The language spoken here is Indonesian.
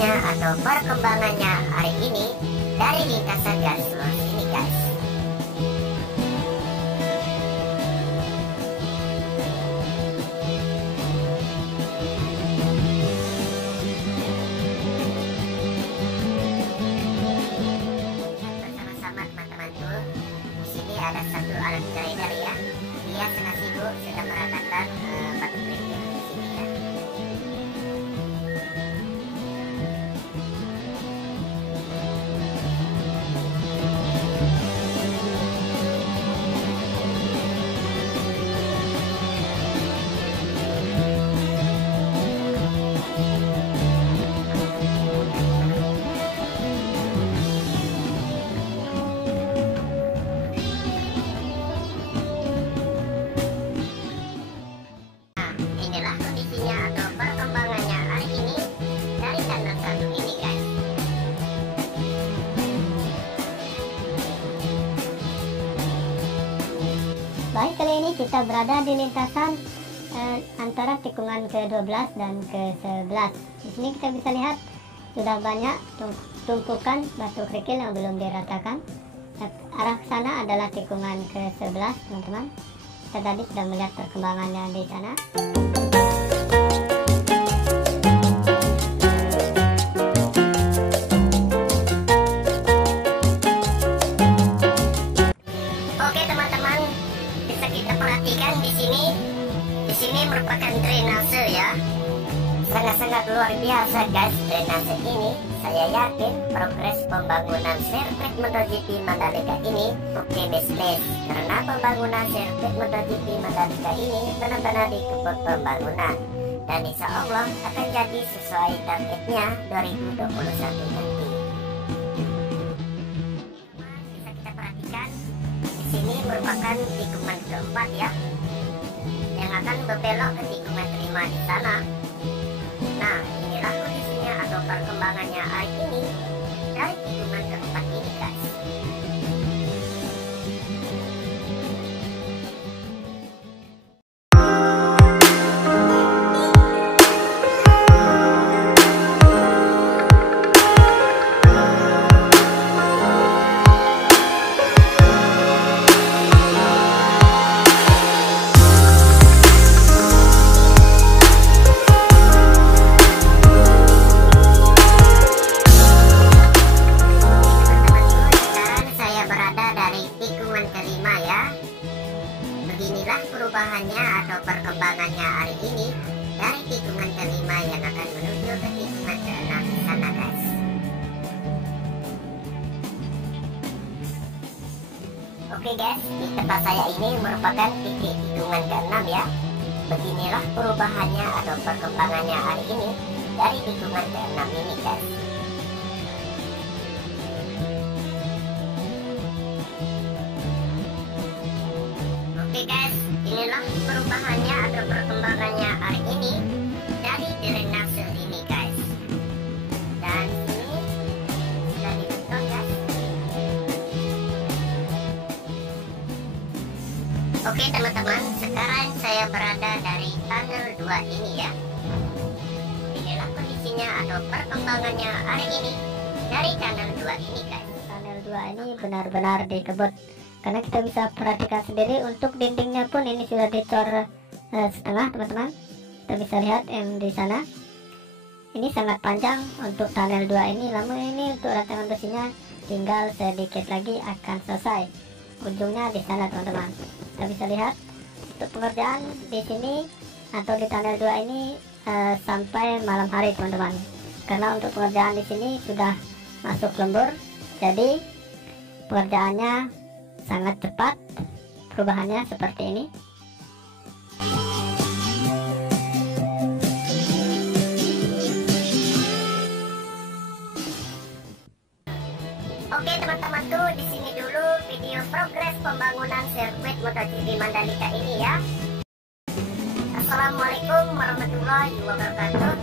perubahannya atau perkembangannya hari ini dari lintasan garis lurus ini guys. Bersama-sama teman-temanku, di sini ada satu alat grinder ya. Dia sedang sibuk sedang meratakan batu kerikil di sini ya. Inilah kondisinya atau perkembangannya hari ini dari tanggal 1 ini guys. Baik, kali ini kita berada di lintasan antara tikungan ke-12 dan ke-11. Di sini kita bisa lihat sudah banyak tumpukan batu kerikil yang belum diratakan. Arah ke sana adalah tikungan ke-11 teman-teman. Kita tadi sudah melihat perkembangannya di sana. Oke teman-teman, bisa kita perhatikan di sini. Di sini merupakan drainase ya. Sangat-sangat luar biasa guys drainase ini. Saya yakin progres pembangunan sirkuit MotoGP Mandalika ini optimistis karena pembangunan sirkuit MotoGP Mandalika ini benar-benar dikebut pembangunan dan insya Allah akan jadi sesuai targetnya 2021 nanti. Bisa kita perhatikan di sini merupakan tikungan keempat ya, yang akan berbelok ke tikungan kelima di sana. Nah, inilah kondisinya atau perkembangannya hari ini dari tikungan keempat ini guys. Beginilah perubahannya atau perkembangannya hari ini dari tikungan kelima yang akan menuju ke tikungan keenam di sana guys. Oke guys, di tempat saya ini merupakan titik tikungan keenam ya. Beginilah perubahannya atau perkembangannya hari ini dari tikungan keenam ini guys. Oke guys, inilah perubahannya atau perkembangannya hari ini dari drainase ini guys. Dan ini sudah dibentuk guys. Oke teman-teman, sekarang saya berada dari tunnel 2 ini ya. Inilah kondisinya atau perkembangannya hari ini dari tunnel 2 ini guys. Tunnel 2 ini benar-benar dikebut. Karena kita bisa perhatikan sendiri untuk dindingnya pun ini sudah dicor setengah teman-teman. Kita bisa lihat yang di sana. Ini sangat panjang untuk tunnel 2 ini. Namun ini untuk rantangan besinya tinggal sedikit lagi akan selesai. Ujungnya di sana teman-teman. Kita bisa lihat untuk pengerjaan di sini atau di tunnel 2 ini sampai malam hari teman-teman. Karena untuk pengerjaan di sini sudah masuk lembur. Jadi pengerjaannya sangat cepat, perubahannya seperti ini. Oke teman-temanku, di sini dulu video progres pembangunan sirkuit MotoGP Mandalika ini ya. Assalamualaikum warahmatullahi wabarakatuh.